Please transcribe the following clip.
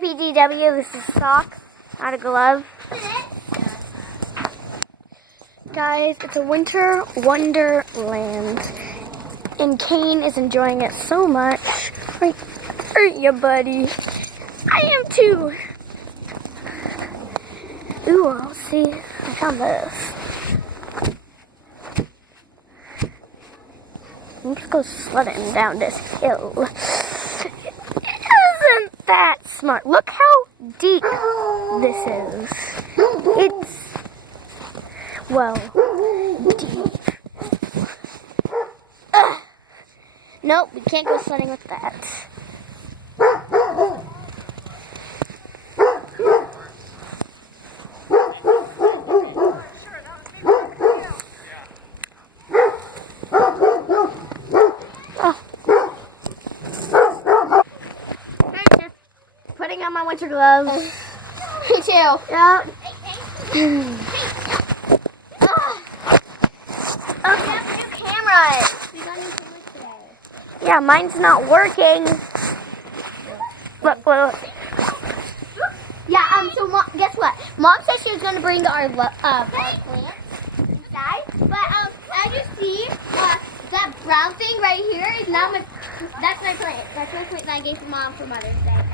PDW, this is sock, not a glove. Guys, it's a winter wonderland. And Kane is enjoying it so much. Aren't you, buddy? I am too. Ooh, let's see. I found this. Let's go sledding down this hill. Isn't that smart? Look how deep this is. It's, well, deep. Nope, we can't go sledding with that. Putting on my winter gloves. Me too. Yeah. Oh, we have new cameras. We got new cameras today. Yeah, mine's not working. Look. Yeah, so Mom, guess what? Mom said she was going to bring our plants inside. But, as you see, that brown thing right here is not my, that's my plant. That's my plant that I gave to Mom for Mother's Day.